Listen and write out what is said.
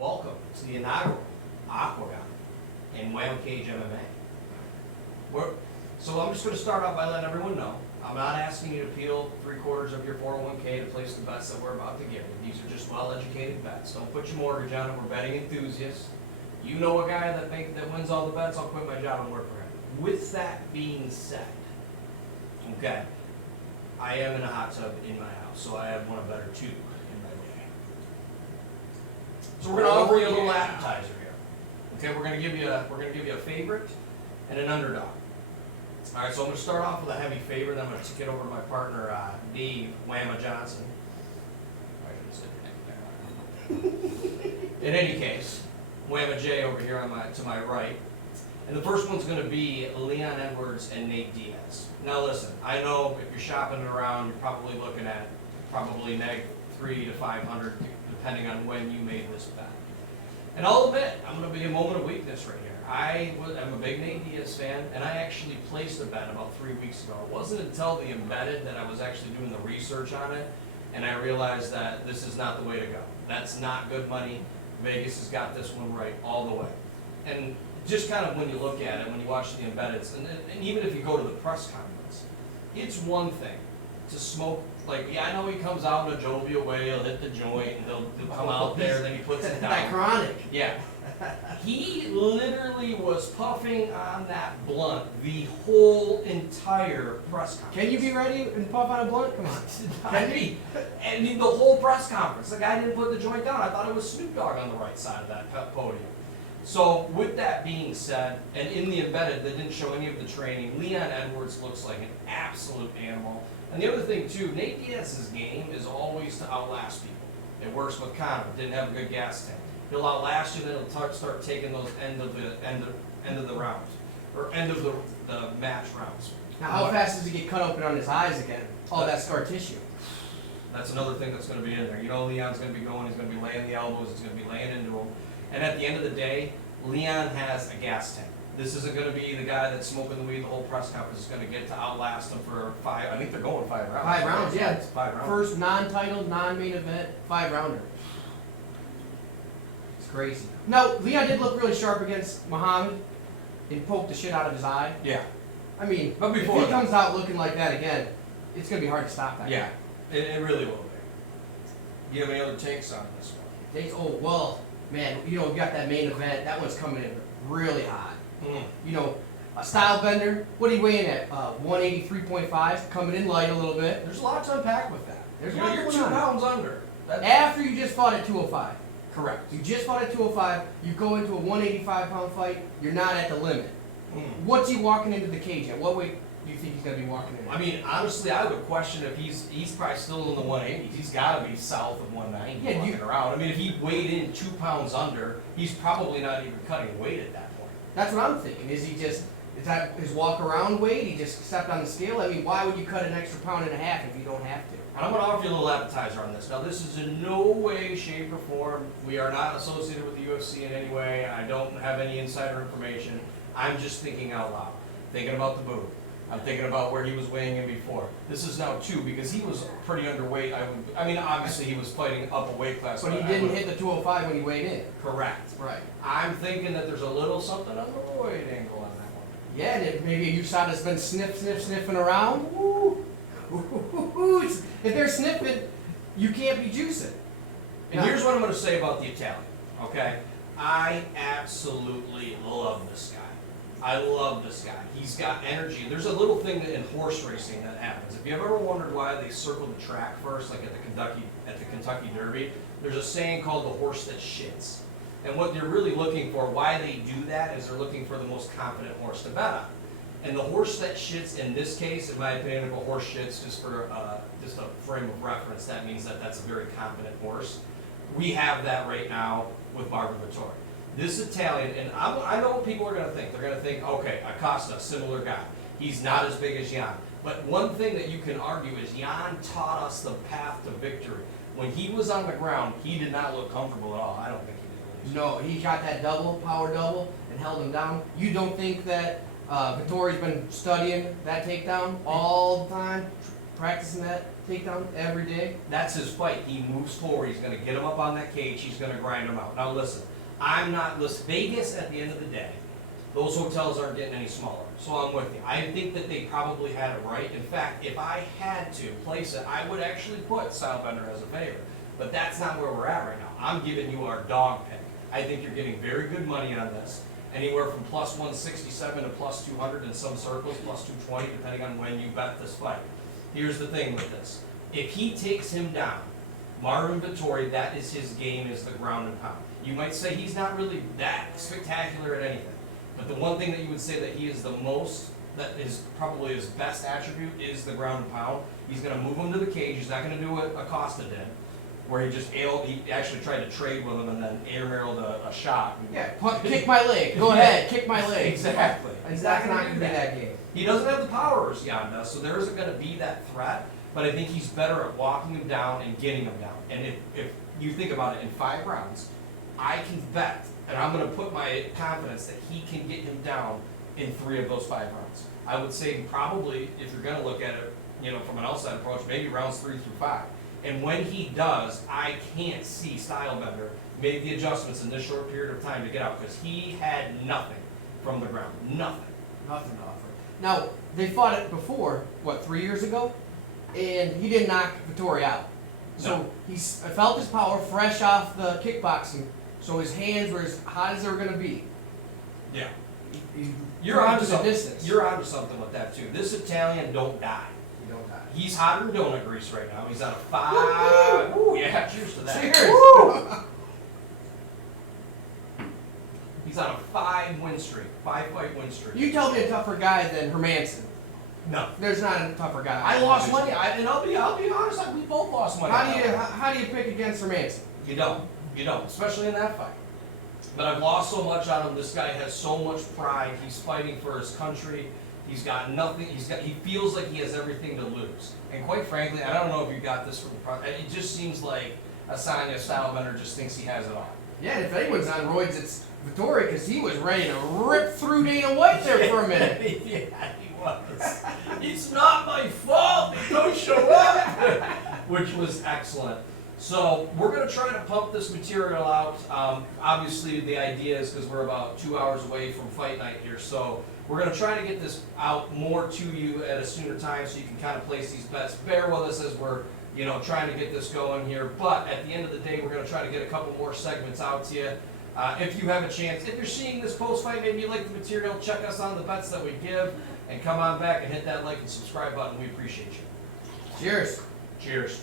welcome to the inaugural Aquagon and SteelCage MMA. So I'm just going to start off by letting everyone know, I'm not asking you to peel 3/4 of your 401k to place the bets that we're about to give you. These are just well-educated bets. Don't put your mortgage on it. We're betting enthusiasts. You know a guy that wins all the bets, I'll quit my job and work for him. With that being said, okay, I am in a hot tub in my house, so I have one of better two in my way. So we're going to offer you a little appetizer here. Okay, we're going to give you a favorite and an underdog. All right, so I'm going to start off with a heavy favorite, then I'm going to kick it over to my partner, Dave WhammaDave. In any case, Whamma J over here to my right. And the first one's going to be Leon Edwards and Nate Diaz. Now listen, I know if you're shopping it around, you're probably looking at -300 to 500, depending on when you made this bet. And I'll admit, I'm going to be a moment of weakness right here. I'm a big Nate Diaz fan, and I actually placed a bet about 3 weeks ago. It wasn't until the embedded that I was actually doing the research on it, and I realized that this is not the way to go. That's not good money. Vegas has got this one right all the way. And just kind of when you look at it, when you watch the embeddeds, and even if you go to the press conference, it's one thing to smoke. Like, yeah, I know he comes out in a jovial way, he'll hit the joint, and he'll come out there, then he puts it down. Chronic. Yeah. He literally was puffing on that blunt the whole entire press conference. Can you be ready and puff on a blunt? Come on. And the whole press conference, the guy didn't put the joint down. I thought it was Snoop Dogg on the right side of that podium. So with that being said, and in the embedded that didn't show any of the training, Leon Edwards looks like an absolute animal. And the other thing too, Nate Diaz's game is always to outlast people. It works with Conor. Didn't have a good gas tank. He'll outlast you, then he'll start taking those end of the rounds, or end of the match rounds. Now, how fast does he get cut open on his eyes again? All that scar tissue. That's another thing that's going to be in there. You know, Leon's going to be going. He's going to be laying the elbows. He's going to be laying into them. And at the end of the day, Leon has a gas tank. This isn't going to be the guy that's smoking the weed the whole press conference is going to get to outlast him for 5. I think they're going 5 rounds. 5 rounds, yeah. It's 5 rounds. First non-title, non-main event, 5-rounder. It's crazy. No, Leon did look really sharp against Muhammad and poked the shit out of his eye. Yeah. I mean, but before if he comes out looking like that again, it's going to be hard to stop that. Yeah, it really will be. Do you have any other takes on this one? Takes, oh, well, man, you know, we got that main event. That one's coming in really hot. You know, a style bender, what are you weighing at? 183.5, coming in light a little bit. There's a lot to unpack with that. You're 2 pounds under. After you just fought at 205. Correct. You just fought at 205, you go into a 185-pound fight, you're not at the limit. What's he walking into the cage at? What weight do you think he's going to be walking in? I mean, honestly, I would question if he's probably still in the 180s. He's got to be south of 190 walking around. I mean, if he weighed in 2 pounds under, he's probably not even cutting weight at that point. That's what I'm thinking. Is that his walk around weight? He just stepped on the scale? I mean, why would you cut an extra 1.5 pounds if you don't have to? And I'm going to offer you a little appetizer on this. Now, this is in no way, shape, or form. We are not associated with the UFC in any way. I don't have any insider information. I'm just thinking out loud, thinking about the boob. I'm thinking about where he was weighing in before. This is now 2 because he was pretty underweight. I mean, obviously he was fighting up a weight class. But he didn't hit the 205 when he weighed in. Correct. Right. I'm thinking that there's a little something on the weight angle on that one. Yeah, and maybe a USADA's been sniffing around. Woo. If they're sniffing, you can't be juicing. And here's what I'm going to say about the Italian, okay? I absolutely love this guy. I love this guy. He's got energy. There's a little thing in horse racing that happens. If you ever wondered why they circle the track first, like at the Kentucky Derby, there's a saying called the horse that shits. And what they're really looking for, why they do that, is they're looking for the most confident horse to bet on. And the horse that shits, in this case, in my opinion, if a horse shits, just for just a frame of reference, that means that that's a very confident horse. We have that right now with Marvin Vettori. This Italian, and I know what people are going to think. They're going to think, okay, Acosta, similar guy. He's not as big as Jan. But one thing that you can argue is Jan taught us the path to victory. When he was on the ground, he did not look comfortable at all. I don't think he did. No, he got that power double, and held him down. You don't think that Vettori's been studying that takedown all the time, practicing that takedown every day. That's his fight. He moves forward. He's going to get him up on that cage. He's going to grind him out. Now listen, Vegas, at the end of the day, those hotels aren't getting any smaller. So I'm with you. I think that they probably had it right. In fact, if I had to place it, I would actually put Stylebender as a favorite. But that's not where we're at right now. I'm giving you our dog pick. I think you're getting very good money on this. Anywhere from plus 167 to plus 200 in some circles, plus 220, depending on when you bet this fight. Here's the thing with this. If he takes him down, Marvin Vettori, that is his game, is the ground and pound. You might say he's not really that spectacular at anything. But the one thing that you would say that he is the most, that is probably his best attribute, is the ground and pound. He's going to move him to the cage. He's not going to do what Acosta did, where he actually tried to trade with him and then airmailed a shot. Yeah, kick my leg. Go ahead, kick my leg. Exactly. That's not going to be that game. He doesn't have the power as Jan does, so there isn't going to be that threat. But I think he's better at walking him down and getting him down. And if you think about it, in 5 rounds, I can bet, and I'm going to put my confidence that he can get him down in 3 of those 5 rounds. I would say probably, if you're going to look at it, from an outside approach, maybe rounds 3 through 5. And when he does, I can't see Stylebender made the adjustments in this short period of time to get out, because he had nothing from the ground. Nothing. Nothing to offer. Now, they fought it before, 3 years ago? And he didn't knock Vettori out. So No. he felt his power fresh off the kickboxing, so his hands were as hot as they were going to be. Yeah. He You're onto the something. distance. You're onto something with that too. This Italian don't die. You don't die. He's hotter than donut grease right now. He's on a 5. Ooh, yeah, cheers to that. Cheers. Woo! He's on a 5-win streak, 5-fight win streak. You tell me a tougher guy than Hermanson. No. There's not a tougher guy. I lost money, and I'll be honest, we both lost money. How do you pick against Hermanson? You don't, especially in that fight. But I've lost so much on him. This guy has so much pride. He's fighting for his country. He's got nothing. He feels like he has everything to lose. And quite frankly, I don't know if you got this from the front. It just seems like Asanya Stylebender just thinks he has it all. Yeah, and if anyone's on roids, it's Vettori, because he was ready to rip through Dana White there for a minute. Yeah, he was. It's not my fault. They don't show up. Which was excellent. So we're going to try to pump this material out. Obviously, the idea is, because we're about 2 hours away from fight night here, so we're going to try to get this out more to you at a sooner time so you can kind of place these bets. Bear with us as we're trying to get this going here. But at the end of the day, we're going to try to get a couple more segments out to you. If you have a chance, if you're seeing this post-fight, maybe you like the material, check us on the bets that we give, and come on back and hit that like and subscribe button. We appreciate you. Cheers. Cheers.